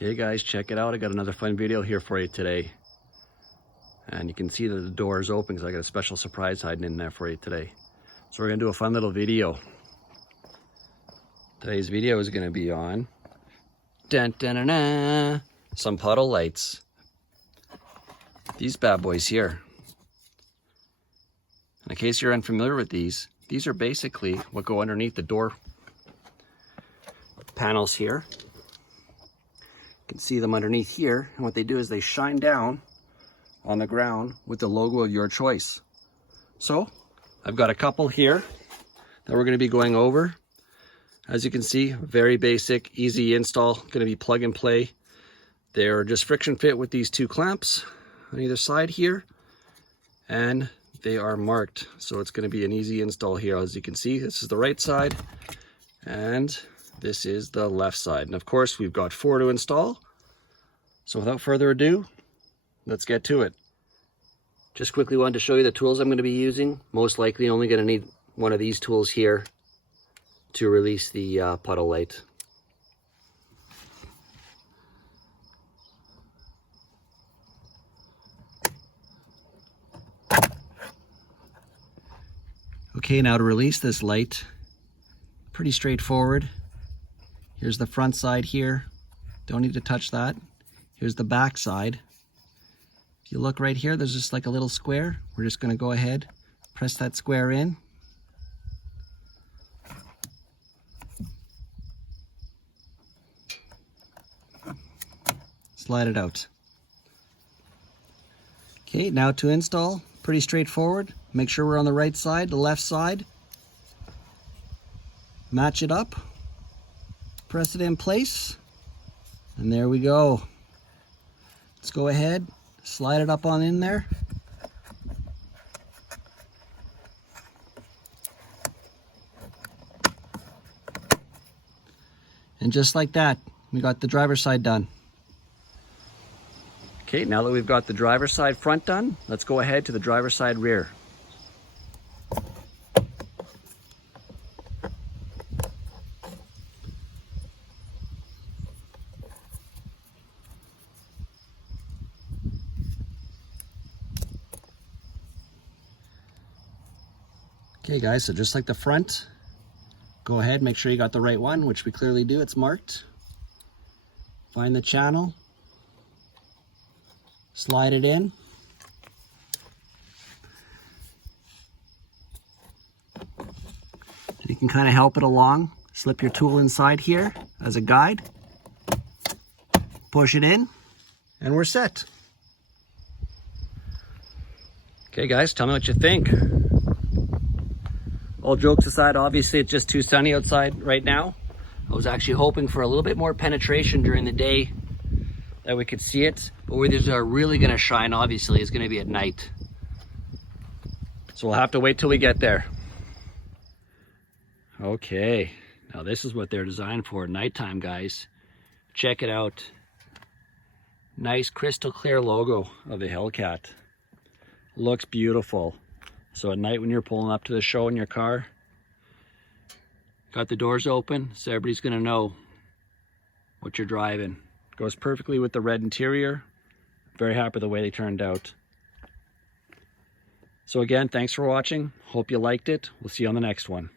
Okay guys, check it out. I got another fun video here for you today. And you can see that the door is open because I got a special surprise hiding in there for you today. So we're gonna do a fun little video. Today's video is gonna be on some puddle lights. These bad boys here. In case you're unfamiliar with these are basically what go underneath the door panels here. You can see them underneath here, and what they do is they shine down on the ground with the logo of your choice. So I've got a couple here that we're going to be going over. As you can see, very basic, easy install, going to be plug and play. They're just friction fit with these two clamps on either side here, and they are marked, so it's going to be an easy install here. As you can see, this is the right side and this is the left side, and of course we've got 4 to install. So without further ado, let's get to it. Just quickly wanted to show you the tools I'm going to be using. Most likely only going to need one of these tools here to release the puddle light. Okay, now to release this light, pretty straightforward. Here's the front side here. Don't need to touch that. Here's the back side. If you look right here, there's just like a little square. We're just going to go ahead, press that square in. Slide it out. Okay, now to install, pretty straightforward. Make sure we're on the right side, the left side. Match it up. Press it in place, and there we go. Let's go ahead, slide it up on in there. And just like that, we got the driver's side done. Okay, now that we've got the driver's side front done, let's go ahead to the driver's side rear. Okay guys, so just like the front, go ahead, make sure you got the right one, which we clearly do, it's marked. Find the channel, slide it in. You can kind of help it along. Slip your tool inside here as a guide. Push it in, and we're set. Okay guys, tell me what you think. All jokes aside, obviously it's just too sunny outside right now. I was actually hoping for a little bit more penetration during the day that we could see it, but where these are really going to shine obviously is going to be at night. So we'll have to wait till we get there. Okay, now this is what they're designed for, nighttime guys. Check it out. Nice crystal clear logo of the Hellcat. Looks beautiful. So at night when you're pulling up to the show in your car, got the doors open, so everybody's gonna know what you're driving. Goes perfectly with the red interior. Very happy with the way they turned out. So again, thanks for watching. Hope you liked it. We'll see you on the next one.